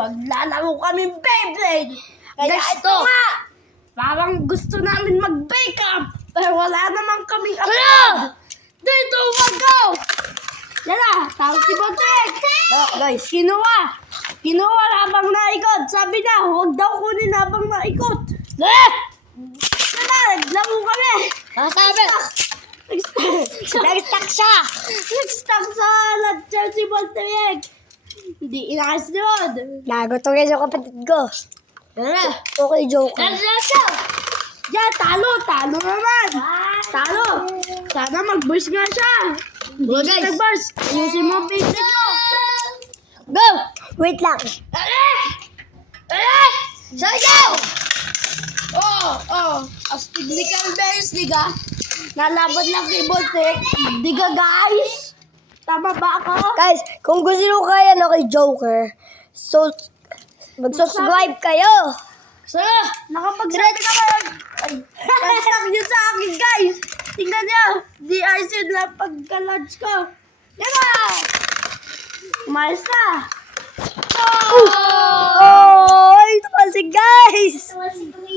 maglalaro kami Beyblade. Kaya ito nga, parang gusto namin mag-bake up, pero wala naman kaming upload. Dito, go! Yan na, tapos si Botek. Guys, kinuha habang naikot. Sabi na, huwag daw kunin habang naikot. Yan na, naglaro kami. Sabi. Nag-stuck siya. Nag-stuck sa launcher si Botek. Hindi inakas doon. Naguto kayo sa kapatid ko. Okay, joke. Yan, talo naman. Talo. Sana mag-burst nga siya. Hindi siya guys. nag-burst. Ayusin mo ang Beyblade mo. Go! Wait lang. Sayaw! Astig ni Calveris, diga. Nalaban lang kay Botek. Diga, guys. Tama ba ako? Guys, kung gusto nyo kaya na kay Joker, so, mag-subscribe kayo. Nakapag-sabi na kayo. Ay, nag-stuck nyo sa akin, guys. Tingnan nyo. Di ayos yun lang pagka-lunch ko. Yan na! Umayos na. Oh, ito kasi guys.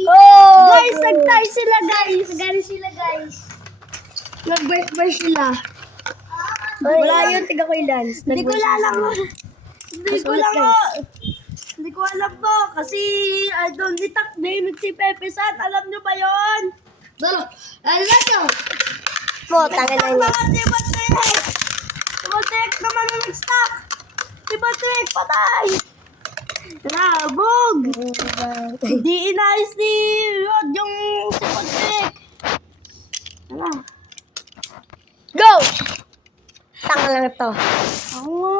Oh, Guys, nag-tie sila, guys. Nag-burst sila. wala yun, tiga ko yung dance. Hindi ko alam po. Kasi doon ni Takdame si Pepe San. Alam nyo ba yun? Alam nyo. Po, tangin na niya. Si Botek naman ang nag-stuck. Si Botek, patay. Labog. Hindi inayos ni Rod yung si Botek. Ano? Go! Tanga lang ito. Ako nga.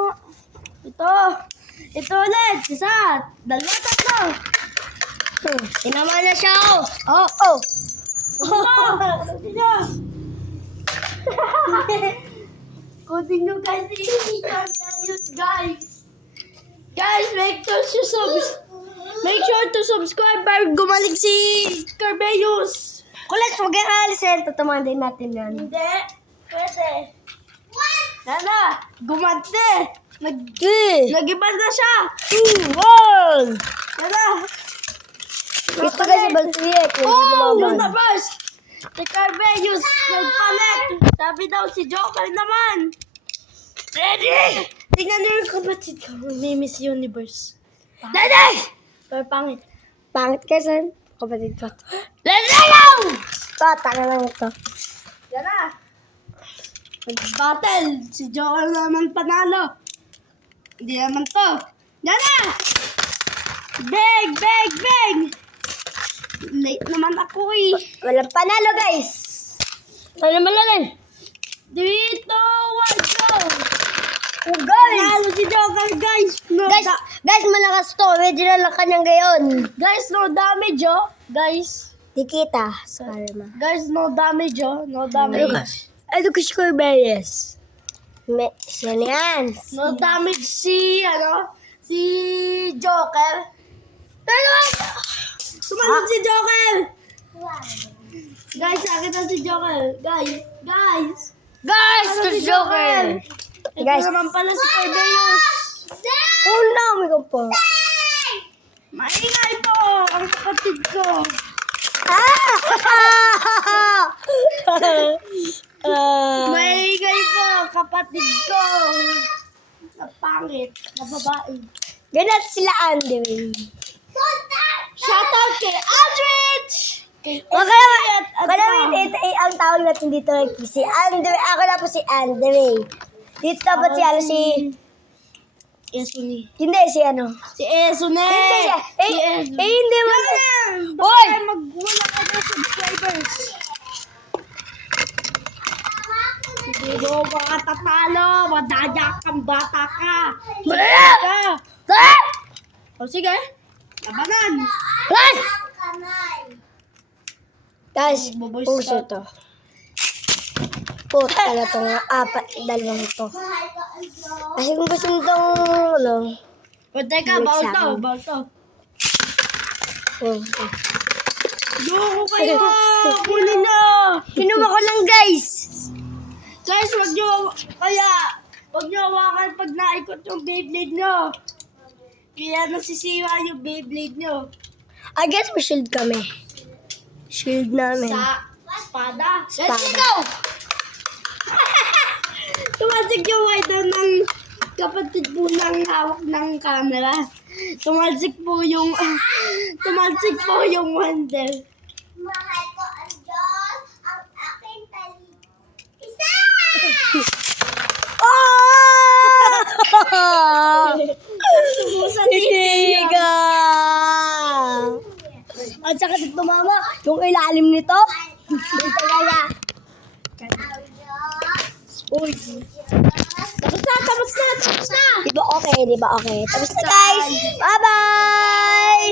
Ito ulit. Isa. Dalawa, tatlo. Tinama na siya. Oh. Continue guys. Guys, make sure to subscribe para gumaling si Carbeus. Kulit, huwag yung alisin. Tutumahan din natin yan. Hindi. Pwede. Nana, gumante. Nag-iba na siya. 2, 1. Nana. Gusto kayo sa baltiyek. Yung na-burst. Si Carbeus nagpalit. Sabi daw si Joker naman. Ready? Tingnan niyo yung kapatid ko. May Miss Universe. Ready! Pero pangit. Pangit kayo sa kapatid ko. Let's go! Ito, tanga lang ito. Yan na. Battle. Si Joker naman panalo. Hindi naman to. Yan na! Bang! Late naman ako eh. Walang panalo, guys. Ano naman? Dito, one, go! Oh, guys! Panalo si Joker, guys. No Guys, malakas to. Medyo lang kanyang gayon. guys, no damage, oh. Guys. Di kita. Sorry, ma. Guys, no damage, oh. No damage. Ano ko si Corberries? Siya na yan. No damage si Joker. Pero, sumunod si Joker. Guys, akin na si Joker. Guys. Ano si Joker? Ito Guys. naman pala si Carbeus. Oh, dami ko po. Maingay po ang kapatid ko. Maingay po kapatid ko. Napangit. Na babae. Ganat sila Andy. Shoutout kay Aldrich! Kaya ito ang tawag natin dito si Andre. Ako na po si Andre. Dito dapat si Esuni. Hindi si ano. Si Esune! Hindi siya. Si Esune. Hindi mo. Hoy! Magwala ka na subscribers. Hindi mo makatatalo. Madaya kang bata ka. Wala! O sige. Labanan. Guys, Boboy puso Scout. to. Puta na itong dalawang to. Kasi kung gusto mo itong, O teka, Wait, bawal to. second. Bawal to. oh. Loko kayo. Kunin nyo. Kinuha ko lang, guys. Guys, wag nyo hawakan pag naikot yung Beyblade nyo. Kaya nasisira yung Beyblade nyo. I guess may shield kami. Shield namin. Sa espada. Espada. Let's go! Tumasik yung idol ng kapatid po ng hawak ng camera. Tumasik po yung wonder. Mahal ko ang Diyos, ang aking talit. Isa! Sa TV. Tiga! At saka dito mama, yung ilalim nito. Dito kaya. Uy. Tapos na. Di ba okay? Tapos na guys. Bye-bye!